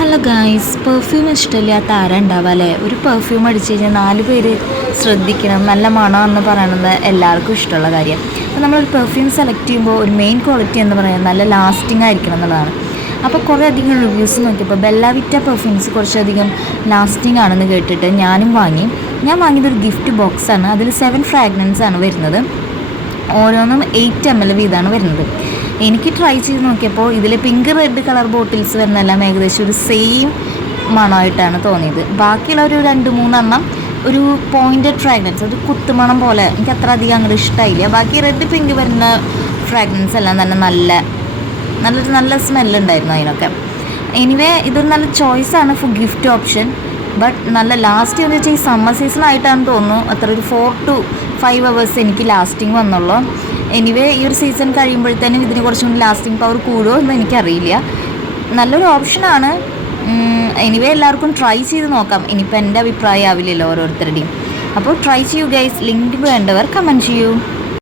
Hello guys, perfume ഇഷ്ടമില്ലാത്ത ആരാ ഉണ്ടാവുക അല്ലേ? ഒരു പെർഫ്യൂം അടിച്ചു കഴിഞ്ഞാൽ 4 പേര് ശ്രദ്ധിക്കണം, നല്ല മണമെന്ന് പറയുന്നത് എല്ലാവർക്കും ഇഷ്ടമുള്ള കാര്യം. അപ്പോൾ നമ്മളൊരു പെർഫ്യൂം സെലക്ട് ചെയ്യുമ്പോൾ ഒരു മെയിൻ ക്വാളിറ്റി എന്ന് പറയുന്നത് നല്ല ലാസ്റ്റിംഗ് ആയിരിക്കണം എന്നുള്ളതാണ്. അപ്പോൾ കുറേ അധികം റിവ്യൂസ് നോക്കിയപ്പോൾ ബെല്ലാവിറ്റ പെർഫ്യൂംസ് കുറച്ചധികം ലാസ്റ്റിംഗ് ആണെന്ന് കേട്ടിട്ട് ഞാനും വാങ്ങി. ഞാൻ വാങ്ങിയതൊരു ഗിഫ്റ്റ് ബോക്സാണ്. അതിൽ 7 ഫ്രാഗ്രൻസ് ആണ് വരുന്നത്. ഓരോന്നും 8 ml വീതമാണ് വരുന്നത്. എനിക്ക് ട്രൈ ചെയ്ത് നോക്കിയപ്പോൾ ഇതിൽ പിങ്ക് റെഡ് കളർ ബോട്ടിൽസ് വരുന്നതെല്ലാം ഏകദേശം ഒരു സെയിം മണമായിട്ടാണ് തോന്നിയത്. ബാക്കിയുള്ള ഒരു 2-3 എണ്ണം ഒരു പോയിൻറ്റഡ് ഫ്രാഗ്രൻസ്, ഒരു കുത്തുമണം പോലെ എനിക്ക് അത്ര അധികം അങ്ങോട്ട് ഇഷ്ടമായില്ല. ബാക്കി റെഡ് പിങ്ക് വരുന്ന ഫ്രാഗ്രൻസ് എല്ലാം തന്നെ നല്ല സ്മെല്ലുണ്ടായിരുന്നു അതിനൊക്കെ. എനിവേ ഇതൊരു നല്ല ചോയ്സാണ് ഫോർ ഗിഫ്റ്റ് ഓപ്ഷൻ. ബട്ട് നല്ല ലാസ്റ്റ് എന്ന് വെച്ചാൽ ഈ സമ്മർ സീസൺ ആയിട്ടാണെന്ന് തോന്നുന്നു അത്ര ഒരു 4 to 5 hours എനിക്ക് ലാസ്റ്റിംഗ് വന്നുള്ളൂ. എനിവേ ഈ ഒരു സീസൺ കഴിയുമ്പോഴത്തേനും ഇതിന് കുറച്ചും കൂടി ലാസ്റ്റിംഗ് പവർ കൂടുമോ എന്ന് എനിക്കറിയില്ല. നല്ലൊരു ഓപ്ഷനാണ്. എനിവേ എല്ലാവർക്കും ട്രൈ ചെയ്ത് നോക്കാം. ഇനിയിപ്പോൾ എൻ്റെ അഭിപ്രായം ആവില്ലല്ലോ ഓരോരുത്തരുടെയും. അപ്പോൾ ട്രൈ ചെയ്യൂ ഗൈസ്. ലിങ്ക് വേണ്ടവർ കമൻറ്റ് ചെയ്യൂ.